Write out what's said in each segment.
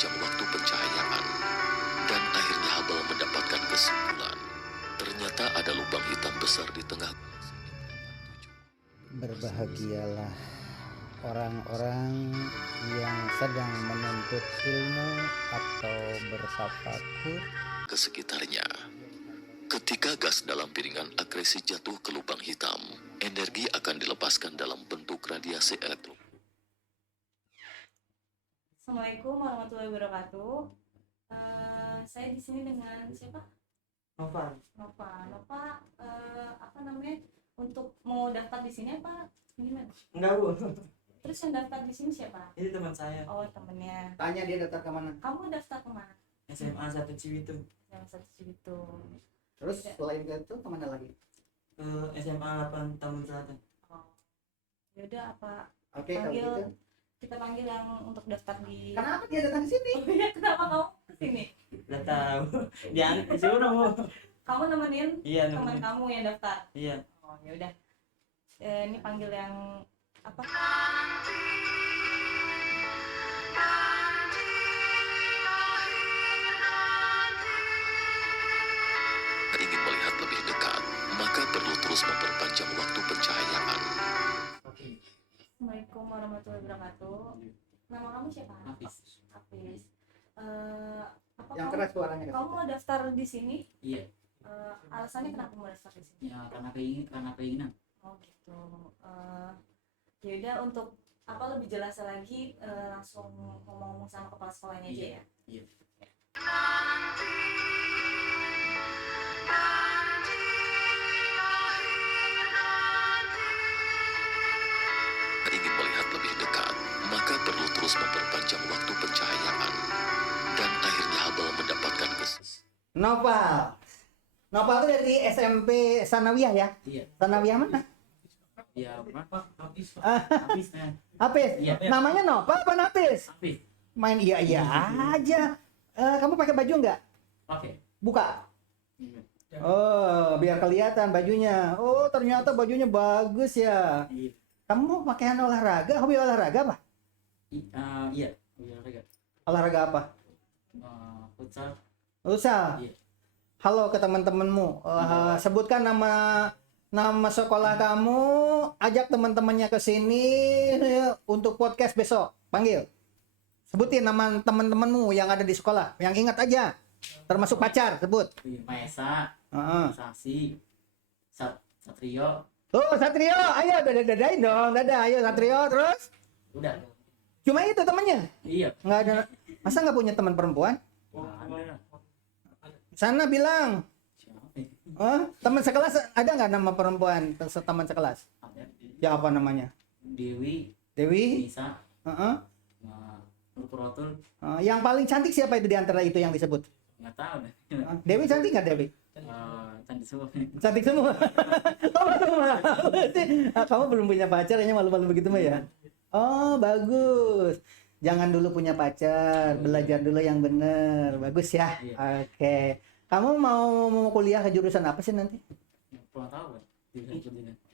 memperpanjang waktu pencahayaan. Dan akhirnya Hubble mendapatkan kesimpulan. Ternyata ada lubang hitam besar di tengah. Berbahagialah orang-orang yang sedang menuntut ilmu atau bertafakur ke sekitarnya. Ketika gas dalam piringan akresi jatuh ke lubang hitam, energi akan dilepaskan dalam bentuk radiasi elektro. Assalamualaikum warahmatullahi wabarakatuh. Saya di sini dengan siapa? Nova. Nova. Apa namanya? Untuk mau daftar di sini apa? Gimana? Enggak, Bu. Terus yang daftar di sini siapa? Ini teman saya. Oh, temennya. tanya dia daftar kemana. Kamu daftar kemana? SMA 1 Cibitung. Yang satu Cibitung. Terus selain itu kemana lagi? Ke SMA 8 Taman Selatan. Oh. Yaudah apa? Oke, kalau gitu. Kita panggil yang untuk daftar di. Kenapa dia datang ke sini? Oh iya, kenapa kamu kesini? Udah tahu. Dia disuruh, Bu. Kamu nemenin Iya, teman nemenin. kamu yang daftar. Iya. Oh yaudah. Ini panggil yang apa? Ingin melihat lebih dekat, maka perlu terus memperpanjang waktu pencahayaan. Assalamualaikum warahmatullahi wabarakatuh. Nama kamu siapa? Hafiz. Hafiz. Apa Yang kamu, keras suaranya. kamu mau daftar di sini? Iya. Alasannya kenapa mau daftar di sini? Ya karena keinginan. Oh gitu. Ya udah, untuk apa lebih jelas lagi langsung ngomong sama kepala sekolahnya aja ya. Iya. Ingin melihat lebih dekat, maka perlu terus memperpanjang waktu pencahayaan. Dan akhirnya Hubble mendapatkan Nopal. Nopal itu dari SMP Sanawiyah ya? Iya. Sanawiyah mana? Ya, berapa? Hafiz. Hafiz. Hafiz. Iya. Namanya Nopal apa Hafiz? Hafiz. Main iya aja. Kamu pakai baju nggak? Oke. Buka. Iya. Oh, biar kelihatan bajunya. Oh, ternyata bajunya bagus ya. Iya. Kamu pakaian olahraga? Hobi olahraga apa? Iya. Olahraga. Olahraga apa? Futsal. Usah. Iya. Halo ke teman-temanmu. Sebutkan nama sekolah kamu. Ajak teman-temannya ke sini untuk podcast besok. Panggil. Sebutin nama teman-temanmu yang ada di sekolah. Yang ingat aja. Termasuk pacar. Sebut. Maesa. Heeh. Sasi. Satrio. Oh, Satrio. Ayo dadain dong. Dadah. Ayo Satrio. Terus. Udah. Cuma itu temannya. Iya. Nggak ada. Masa nggak punya teman perempuan? Ada. Sana bilang. Siapa? Teman sekelas ada nggak nama perempuan teman sekelas? Ada. Ya apa namanya? Dewi. Dewi. Bisa. Heeh. Nurul. Yang paling cantik siapa itu di antara itu yang disebut? Nggak tahu deh. Dewi cantik nggak Dewi? Cantik semua. Cantik semua. Kamu semua. Kamu belum punya pacar, hanya malu-malu begitu mah ya? Oh bagus. Jangan dulu punya pacar, belajar dulu yang bener. Bagus ya. Iya. Oke. Kamu mau kuliah ke jurusan apa sih nanti? Pulang tahu kan?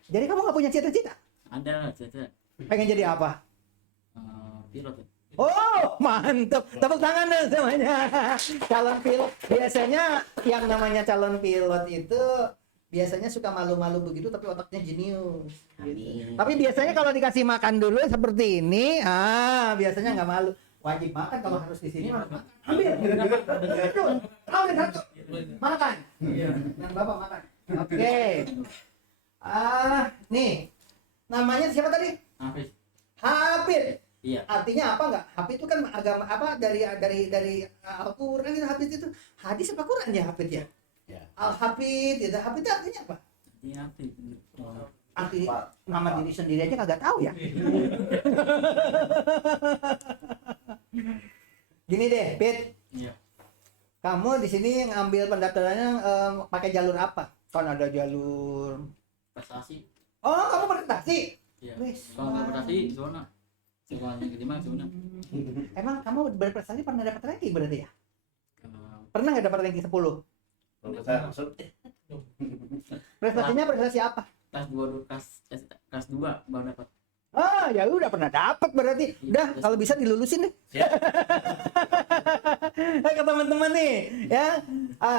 Jadi kamu nggak punya cita-cita? Ada lah cerita. Pengen jadi apa? Pilot. Ya. Oh, mantap. Tepuk tangan dong semuanya. Calon pilot. Biasanya yang namanya calon pilot itu biasanya suka malu-malu begitu tapi otaknya jenius. Gitu. Tapi biasanya kalau dikasih makan dulu seperti ini, biasanya nggak malu. Wajib makan kalau harus di sini. Ambil. Ambil satu. Makan. Dan Bapak makan. Oke. Nih. Namanya siapa tadi? Hafiz. Hafid. Iya. Artinya apa enggak? Hafid itu kan agama apa dari Al-Qur'an itu Hafid itu hadis apa Quran ya Hafid ya? Ya. Al-Hafid itu Hafid itu artinya apa? Iya Hafiz. Arti nama diri sendiri aja kagak tahu ya. Gini deh, Pit. Iya. Kamu di sini ngambil pendaftarannya pakai jalur apa? Kan ada jalur. Prestasi. Oh, kamu prestasi. Iya. Wes. Kalau nggak prestasi zona. Sekolahnya gimana zona? Emang kamu berprestasi pernah dapat ranking berarti ya? Eh, Pernah nggak dapat ranking 10? Prestasinya prestasi apa? kelas 2 baru dapat. Ah, ya udah pernah dapat berarti. Udah, kalau bisa dilulusin deh. Siap. Ke teman-teman nih, ya.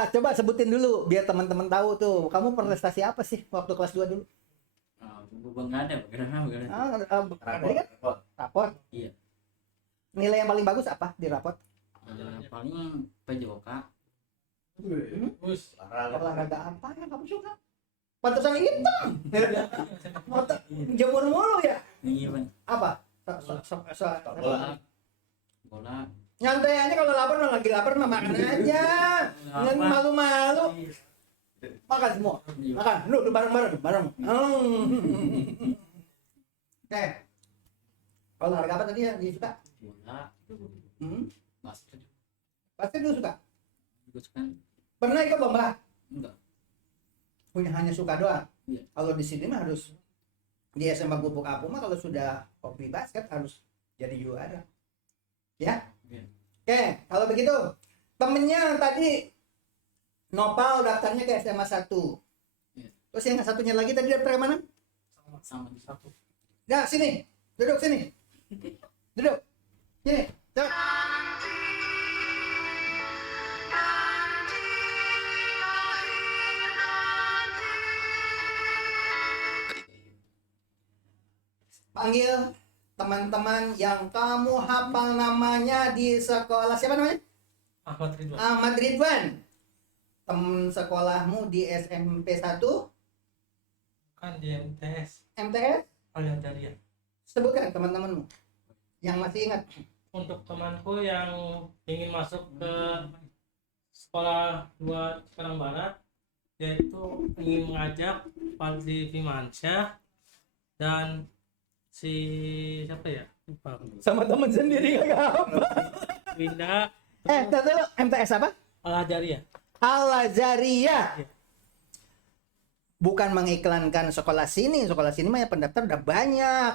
Coba sebutin dulu biar teman-teman tahu tuh. Kamu prestasi apa sih waktu kelas 2 dulu? Bang nggak ada, bergerak. Tadi kan? Rapot. Iya. Nilai yang paling bagus apa di rapot? Paling PJOK. Olahraga apa yang kamu suka? Pantesan hitam. Mata jemur mulu ya. Iya bang. Apa? Bola. Nyantai aja kalau lapar mah lagi lapar mah makan aja. Jangan malu-malu. Makan semua. Makan. Lu bareng-bareng. Olahraga apa tadi yang disuka? Bola. Basket. Pasti lu suka. Juga kan. Pernah ikut lomba? Enggak. Punya hanya suka doang. Iya. Kalau di sini mah harus di SMA Gubuk Apung mah kalau sudah hobi basket harus jadi juara. Ya? Iya. Oke, kalau begitu temennya tadi Nopal daftarnya ke SMA 1. Iya. Terus yang satunya lagi tadi daftar ke mana? Sama di satu. Ya, sini. Duduk sini. Duduk. Sini. Cek. Panggil teman-teman yang kamu hafal namanya di sekolah. Siapa namanya? Ahmad Ridwan. Ahmad Ridwan. Teman sekolahmu di SMP 1, Kan di MTS MTS. Al Jariah. Sebutkan teman-temanmu yang masih ingat. Untuk temanku yang ingin masuk ke sekolah 2 Cikarang Barat, yaitu ingin mengajak Fadli Fimansyah dan si siapa ya? Lupa. Sama teman sendiri gak apa. Winda Tar dulu, MTS apa? Al Jariah. Al-Azhariyah. Bukan mengiklankan sekolah sini mah ya pendaftar udah banyak.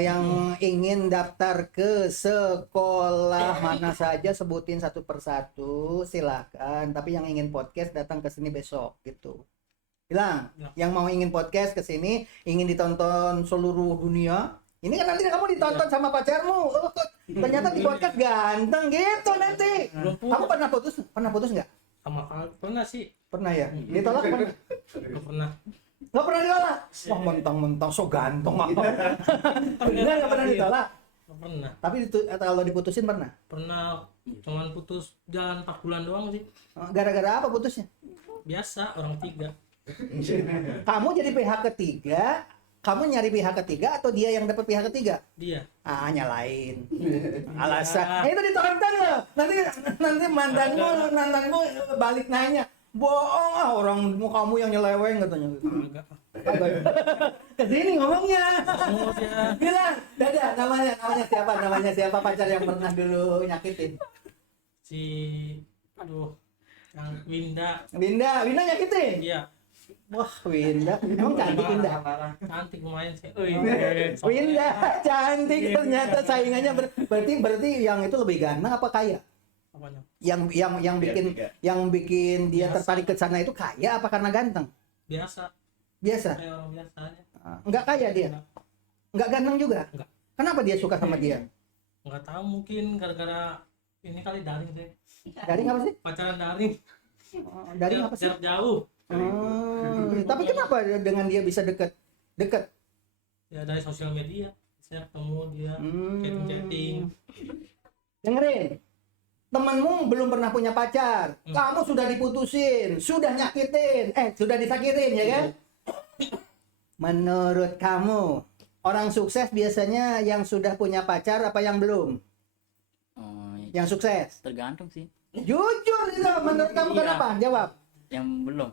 Yang ingin daftar ke sekolah mana saja sebutin satu persatu, silakan. Tapi yang ingin podcast datang ke sini besok gitu. Bilang, yang mau ingin podcast ke sini, ingin ditonton seluruh dunia. Ini kan nanti kamu ditonton sama pacarmu. Oh, ternyata di podcast ganteng gitu nanti. Kamu pernah putus? Pernah putus nggak? Sama kali pernah sih. Pernah ya? Ditolak pernah? Nggak pernah. Nggak pernah ditolak? Wah, mentang-mentang so ganteng apa? Bener nggak pernah ditolak? Nggak pernah. Tapi kalau diputusin pernah? Pernah cuman putus jalan 4 bulan doang sih. Gara-gara apa putusnya? Biasa orang 3. Kamu jadi pihak ketiga, kamu nyari pihak ketiga atau dia yang dapat pihak ketiga? Dia. Nyalain. Alasan. Itu ditonton loh. Nanti mantanmu balik nanya. Bohong orang kamu yang nyeleweng katanya. Enggak. Kesini ngomongnya. Oh, dia. Bilang, dadah namanya siapa pacar yang pernah dulu nyakitin? Si aduh yang Winda. Winda nyakitin? Iya. Wah, Winda. Emang cantik Winda? Cantik lumayan sih. Winda cantik ternyata saingannya berarti yang itu lebih ganteng apa kaya? Apanya? Yang bikin dia Biasa. tertarik ke sana itu kaya apa karena ganteng? Biasa. Biasa. Kayak orang biasa aja. Enggak kaya dia. Enggak ganteng juga. Enggak. Kenapa dia suka sama dia? Enggak tahu, mungkin gara-gara ini kali daring sih. Daring apa sih? Pacaran daring. Daring apa sih? Jarak jauh. Tapi kenapa dengan dia bisa deket? Ya dari sosial media. Saya ketemu dia chatting. Dengerin. Temenmu belum pernah punya pacar. Kamu sudah diputusin, sudah nyakitin, sudah disakitin ya kan? Menurut kamu, orang sukses biasanya yang sudah punya pacar apa yang belum? Yang sukses. Tergantung sih. Jujur itu, menurut kamu Iya. kenapa? Jawab. Yang belum.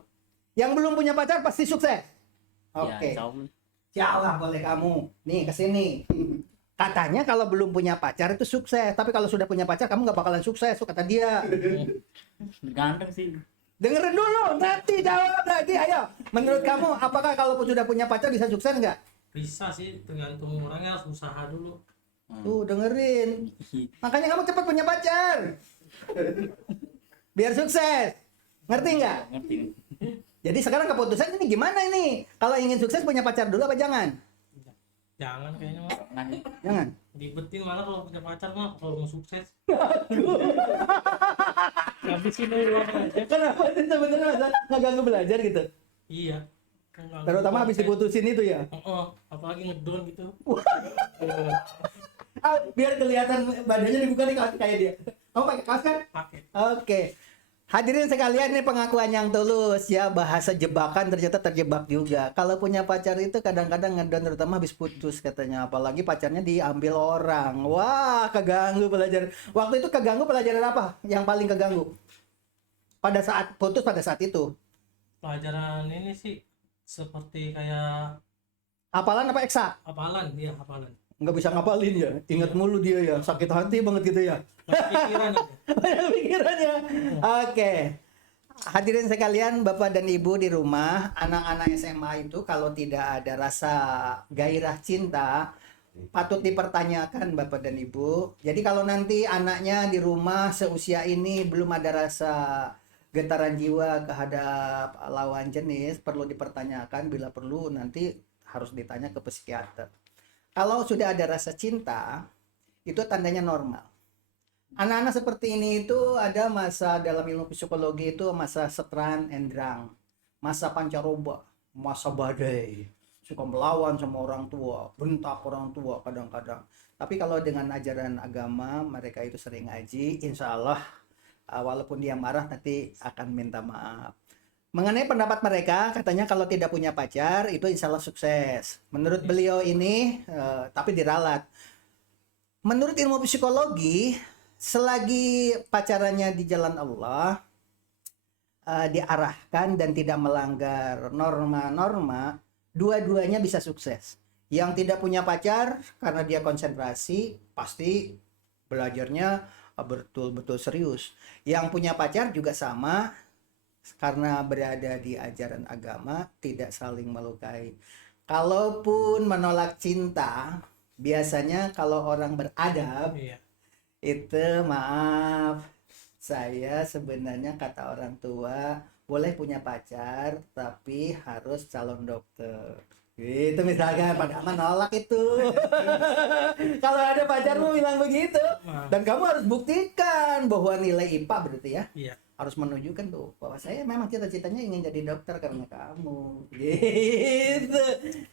Yang belum punya pacar pasti sukses. Ya, Oke. insya Allah. Jawab boleh kamu. Nih kesini. Katanya kalau belum punya pacar itu sukses, tapi kalau sudah punya pacar kamu nggak bakalan sukses, kata dia. Tergantung sih. Dengerin dulu, nanti jawab lagi. Ayo, menurut kamu apakah kalau sudah punya pacar bisa sukses nggak? Bisa sih, tergantung orangnya, harus usaha dulu. Tuh dengerin. Makanya kamu cepat punya pacar. Biar sukses. Ngerti nggak? Ngerti. Jadi sekarang keputusan ini gimana ini? Kalau ingin sukses punya pacar dulu apa jangan? Jangan kayaknya mah. Jangan. Ribetin malah kalau punya pacar mah kalau mau sukses. Habisin dulu aja. Kenapa sih sebenarnya Mas? Ngeganggu belajar gitu? Iya. Terutama habis diputusin itu ya. Apalagi ngedon gitu. Biar kelihatan badannya dibuka nih kayak dia. Kamu pakai kaos kan? Pakai. Oke. Hadirin sekalian, ini pengakuan yang tulus ya, bahasa jebakan ternyata terjebak juga. Kalau punya pacar itu kadang-kadang ngedon, terutama habis putus katanya, apalagi pacarnya diambil orang. Wah, keganggu pelajaran. Waktu itu keganggu pelajaran apa? Yang paling keganggu? Pada saat putus, pada saat itu. Pelajaran ini sih seperti kayak Hafalan apa eksak? hafalan, dia hafalan. Nggak bisa ngapalin ya, ingat mulu dia ya, sakit hati banget gitu ya. Masih pikiran aja. Banyak pikirannya. Oke. Hadirin sekalian, Bapak dan Ibu di rumah, anak-anak SMA itu kalau tidak ada rasa gairah cinta, patut dipertanyakan Bapak dan Ibu. Jadi kalau nanti anaknya di rumah seusia ini belum ada rasa getaran jiwa terhadap lawan jenis, perlu dipertanyakan, bila perlu nanti harus ditanya ke psikiater. Kalau sudah ada rasa cinta, itu tandanya normal. Anak-anak seperti ini itu ada masa dalam ilmu psikologi itu masa strand and drang, masa pancaroba, masa badai, suka melawan sama orang tua, bentak orang tua kadang-kadang. Tapi kalau dengan ajaran agama, mereka itu sering ngaji, insya Allah walaupun dia marah nanti akan minta maaf. Mengenai pendapat mereka, katanya kalau tidak punya pacar itu insya Allah sukses. Menurut beliau ini, tapi diralat. Menurut ilmu psikologi, selagi pacarannya di jalan Allah, diarahkan dan tidak melanggar norma-norma, dua-duanya bisa sukses. Yang tidak punya pacar karena dia konsentrasi, pasti belajarnya betul-betul serius. Yang punya pacar juga sama, karena berada di ajaran agama, tidak saling melukai. Kalaupun menolak cinta, biasanya kalau orang beradab, Iya. itu maaf, saya sebenarnya kata orang tua boleh punya pacar tapi harus calon dokter. Itu misalkan, padahal nolak itu. Kalau ada pacarmu bilang begitu, dan kamu harus buktikan bahwa nilai IPA berarti ya. Iya. Harus menunjukkan tuh bahwa saya memang cita-citanya ingin jadi dokter karena kamu. Gitu.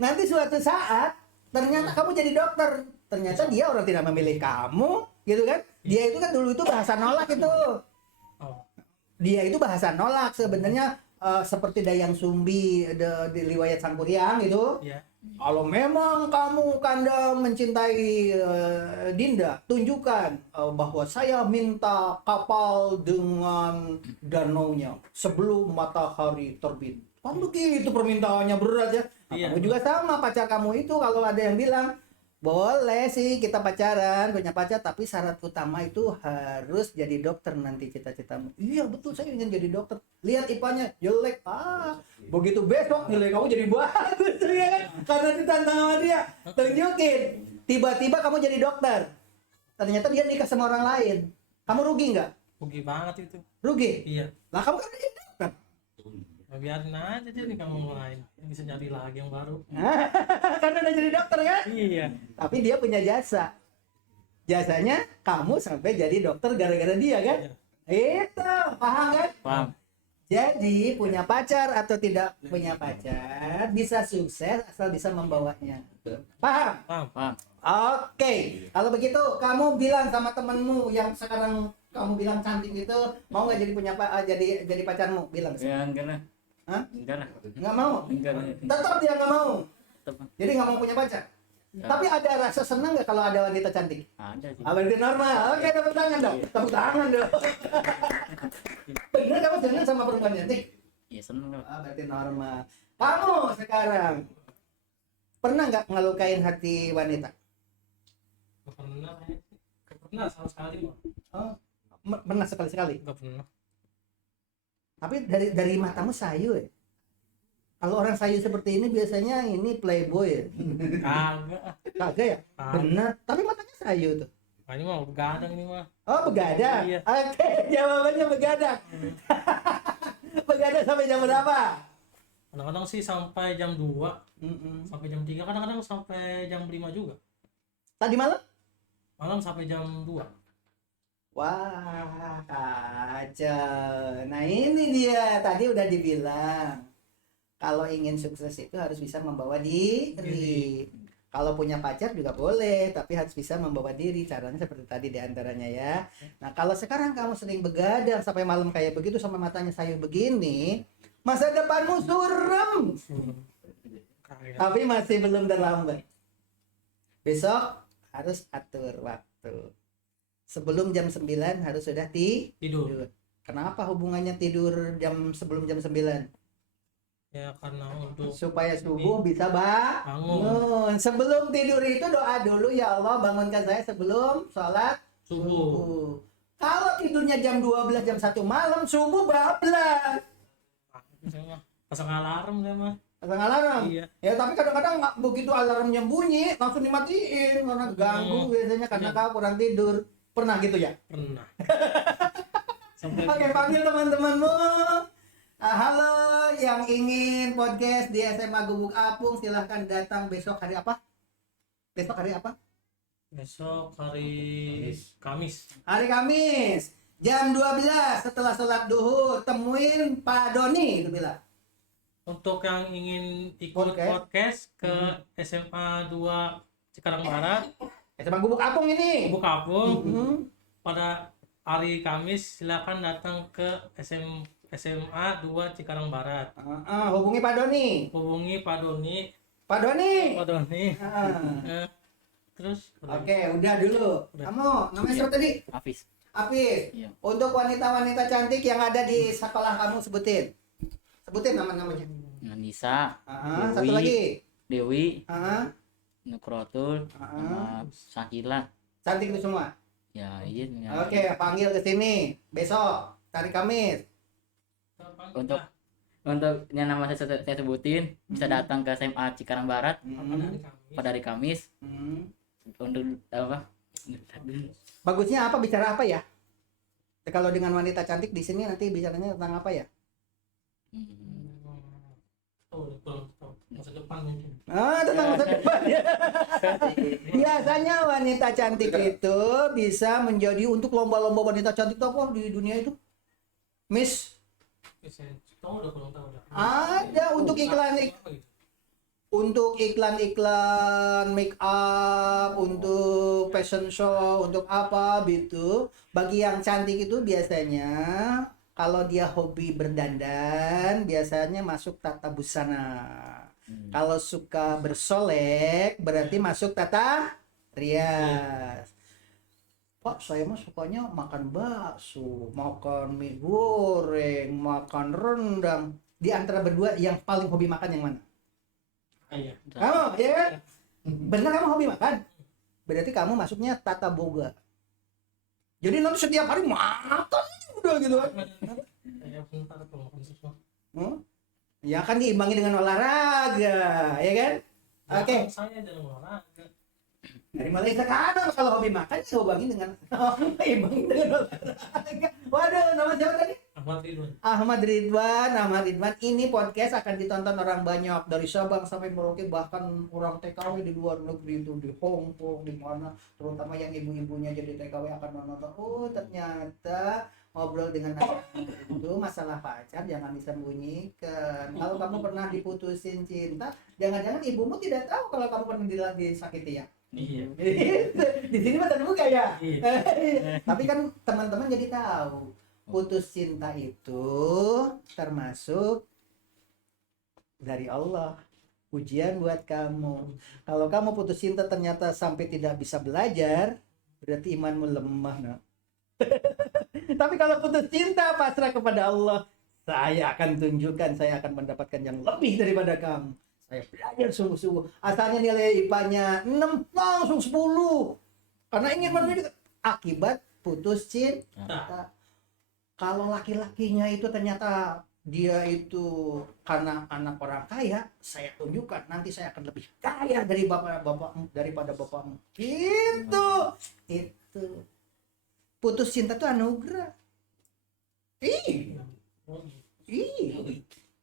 Nanti suatu saat ternyata kamu jadi dokter, ternyata dia orang tidak memilih kamu, gitu kan? Dia itu kan dulu itu bahasa nolak itu. Oh. Dia itu bahasa nolak sebenarnya, seperti Dayang Sumbi di riwayat Sangkuriang gitu. Iya. Kalau memang kamu Kanda mencintai Dinda, tunjukkan bahwa saya minta kapal dengan danaunya sebelum matahari terbit. Kan begitu permintaannya berat ya. Nah, Iya. kamu juga sama, pacar kamu itu kalau ada yang bilang boleh sih kita pacaran, punya pacar, tapi syarat utama itu harus jadi dokter nanti cita-citamu. Iya betul, saya ingin jadi dokter. Lihat IPA-nya jelek, begitu besok nilai kamu jadi bagus ya kan? Karena ditantang sama dia. Tunjukin, tiba-tiba kamu jadi dokter, ternyata dia nikah sama orang lain. Kamu rugi nggak? Rugi banget itu. Rugi. Iya. Lah kamu kan udah jadi dokter. Nah, biarin aja dia nih kamu lain. Bisa cari lagi yang baru. Karena udah jadi dokter kan? Iya. Tapi dia punya jasa. Jasanya kamu sampai jadi dokter gara-gara dia kan? Itu, paham kan? Paham. Jadi punya pacar atau tidak punya pacar bisa sukses asal bisa membawanya. Paham? Paham. Paham. Oke. Kalau begitu kamu bilang sama temenmu yang sekarang kamu bilang cantik itu, mau nggak jadi punya jadi pacarmu? Bilang. Ya enggak lah. Hah? Enggak lah. Nggak mau? Enggak lah. Tetap dia nggak mau. Tetap Jadi nggak mau punya pacar. Tapi ada rasa senang nggak kalau ada wanita cantik? ada sih. Berarti normal. Oke, tepuk tangan dong. Tepuk tangan dong. Bener kamu senang sama perempuan cantik? Ya seneng lah. Berarti normal. Kamu sekarang pernah nggak ngelukain hati wanita? Gak pernah. Gak pernah sama sekali mah. Oh, pernah sekali-sekali. Gak pernah. Tapi dari matamu sayu ya. Kalau orang sayu seperti ini biasanya ini playboy ya. Kagak. Kagak ya? Kagak. Benar. Tapi matanya sayu tuh. Nah, ini mah begadang ini mah. Oh, begadang. Iya. Oke, jawabannya begadang. Begadang sampai jam berapa? Kadang-kadang sih sampai jam 2, Mm-mm. sampai jam 3, kadang-kadang sampai jam 5 juga. Tadi malam? Malam sampai jam 2. Wah, kacau. Nah ini dia, tadi udah dibilang. Kalau ingin sukses itu harus bisa membawa diri. Kalau punya pacar juga boleh, tapi harus bisa membawa diri. Caranya seperti tadi diantaranya ya. Nah kalau sekarang kamu sering begadang sampai malam kayak begitu, sampai matanya sayu begini, masa depanmu suram. Kayak Tapi masih belum terlambat. Besok harus atur waktu. Sebelum jam 9 harus sudah tidur. tidur. Kenapa hubungannya tidur sebelum jam 9? Ya karena untuk Supaya subuh bisa bangun bangun. Sebelum tidur itu doa dulu, ya Allah bangunkan saya sebelum sholat subuh. subuh. Kalau tidurnya jam 12 jam 1 malam, subuh bablas. Misalnya pasang alarm deh mah. Pasang alarm. Iya. Ya tapi kadang-kadang begitu alarmnya bunyi langsung dimatiin karena ganggu biasanya karena Iya. kau kurang tidur. Pernah gitu ya? Pernah. Sampai Oke, panggil teman-temanmu. Halo, yang ingin podcast di SMA Gubuk Apung silahkan datang besok hari apa? Besok hari apa? besok hari Kamis. Hari Kamis jam 12 setelah sholat duhur temuin Pak Doni itu bilang. Untuk yang ingin ikut Podcast. podcast ke SMA 2 Cikarang Barat, SMA Gubuk Apung ini. Gubuk Apung, Mhm. pada hari Kamis silakan datang ke SMA 2 Cikarang Barat. Hubungi Pak Doni. Hubungi Pak Doni. Pak Doni. Pak Doni. Ah. Terus Oke, udah dulu. Udah. Kamu namanya siapa tadi? Hafiz. Apis. Iya. Untuk wanita-wanita cantik yang ada di sekolah kamu sebutin. Sebutin nama-namanya. Nisa, Satu Dewi. lagi. Dewi, Ah, Nukrotul, sama Sakila. cantik itu semua. Ya, iya. Ya. Oke, panggil ke sini besok hari Kamis. Untuk yang nama saya sebutin bisa datang ke SMA Cikarang Barat pada hari Kamis Hmm. untuk apa? Bagusnya apa, bicara apa ya? Kalau dengan wanita cantik di sini nanti bicaranya tentang apa ya? Masa depan mungkin. Tentang masa depan ya. Biasanya wanita cantik itu bisa menjadi untuk lomba-lomba wanita cantik tuh apa di dunia itu? Miss Tahu udah kurang tahu dah. ada untuk iklan-iklan make up, untuk fashion show, untuk apa gitu. Bagi yang cantik itu biasanya kalau dia hobi berdandan biasanya masuk tata busana. Kalau suka bersolek berarti masuk tata rias. Pak, saya mah sukanya makan bakso, makan mie goreng, makan rendang. Di antara berdua yang paling hobi makan yang mana? Iya. Kamu, ya kan? Bener kamu hobi makan? Berarti kamu masuknya tata boga. Jadi nanti setiap hari makan udah gitu kan? Kayak bentar kalau makan sesuatu. Ya kan diimbangi dengan olahraga, ya kan? Oke. Saya jarang olahraga. Dari Malaysia kadang kalau hobi makan diimbangi dengan olahraga. Waduh, nama siapa tadi? Ahmad Ridwan. Ahmad Ridwan. Ini podcast akan ditonton orang banyak dari Sabang sampai Merauke, bahkan orang TKW di luar negeri itu di Hong Kong, di mana, terutama yang ibu-ibunya jadi TKW akan menonton. Oh, ternyata ngobrol dengan anak itu masalah pacar jangan disembunyikan. Kalau kamu pernah diputusin cinta, jangan-jangan ibumu tidak tahu kalau kamu pernah disakiti ya. Iya. Di sini mah terbuka ya. Iya. Tapi kan teman-teman jadi tahu putus cinta itu termasuk dari Allah, ujian buat kamu. Kalau kamu putus cinta ternyata sampai tidak bisa belajar, berarti imanmu lemah, nak. Tapi kalau putus cinta pasrah kepada Allah, saya akan tunjukkan, saya akan mendapatkan yang lebih daripada kamu. Saya belajar sungguh-sungguh. Asalnya nilai IPA-nya 6, langsung 10. Karena ingin mendidik. Akibat putus cinta. Kalau laki-lakinya itu ternyata dia itu karena anak orang kaya, saya tunjukkan nanti saya akan lebih kaya dari daripada bapakmu. Itu putus cinta itu anugerah.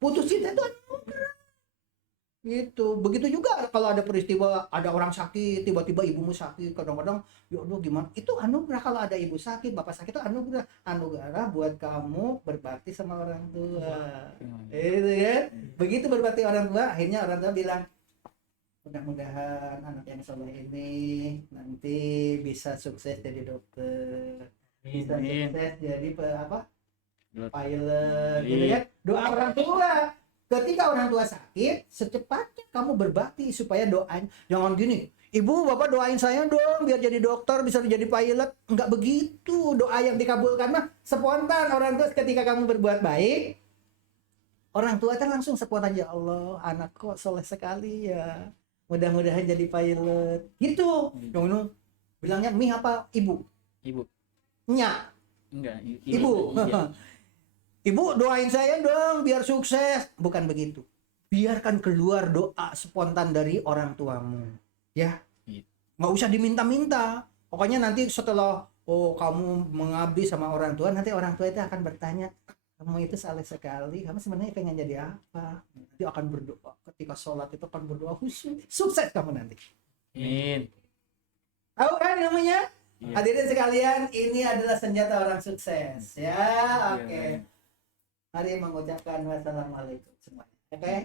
Putus cinta itu anugerah. Gitu. Begitu juga kalau ada peristiwa ada orang sakit, tiba-tiba ibumu sakit, kadang-kadang ya Allah gimana? Itu anugerah kalau ada ibu sakit, bapak sakit itu anugerah. Anugerah buat kamu berbakti sama orang tua. Itu ya. Begitu berbakti orang tua, akhirnya orang tua bilang, mudah-mudahan anak yang soleh ini nanti bisa sukses jadi dokter, bisa Amin. sukses jadi Pilot. pilot, Iya. gitu kan? Doa orang tua. Ketika orang tua sakit, secepatnya kamu berbakti supaya doain. Jangan gini, ibu, bapak doain saya dong biar jadi dokter, bisa jadi pilot. Enggak begitu. Doa yang dikabulkan mah spontan. Orang tua ketika kamu berbuat baik, orang tua kan langsung spontan, ya Allah, anak kok soleh sekali ya. Mudah-mudahan jadi pilot. Gitu. Dong, bilangnya mi apa ibu? Ibu. Nya. Enggak, Ibu. Iya. Ibu doain saya dong biar sukses. Bukan begitu. Biarkan keluar doa spontan dari orang tuamu. Ya. Iya. Nggak usah diminta-minta. Pokoknya nanti setelah kamu mengabdi sama orang tua, nanti orang tua itu akan bertanya, kamu itu saleh sekali, kamu sebenarnya pengen jadi apa? Dia akan berdoa. Ketika sholat itu akan berdoa khusyuk. Sukses kamu nanti. Amin. Tahu kan namanya? Iya. Hadirin sekalian, ini adalah senjata orang sukses. Ya, oke. Iya. Mari mengucapkan wassalamualaikum semuanya. Oke?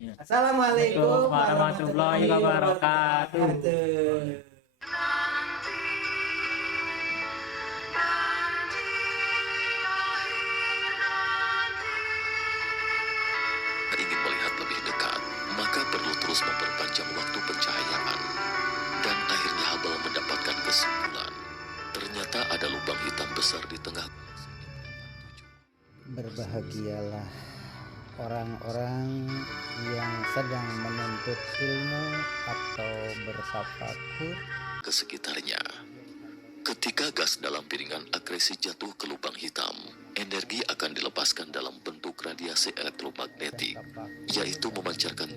Iya. Assalamualaikum warahmatullahi wabarakatuh. Ingin melihat lebih dekat, maka perlu terus memperpanjang waktu pencahayaan. Dan akhirnya Hubble mendapatkan kesimpulan. Ternyata ada lubang hitam besar di tengah galaksi yang Berbahagialah orang-orang yang sedang menuntut ilmu atau bertafakur ke sekitarnya. Ketika gas dalam piringan akresi jatuh ke lubang hitam, energi akan dilepaskan dalam bentuk radiasi elektromagnetik, yaitu memancarkan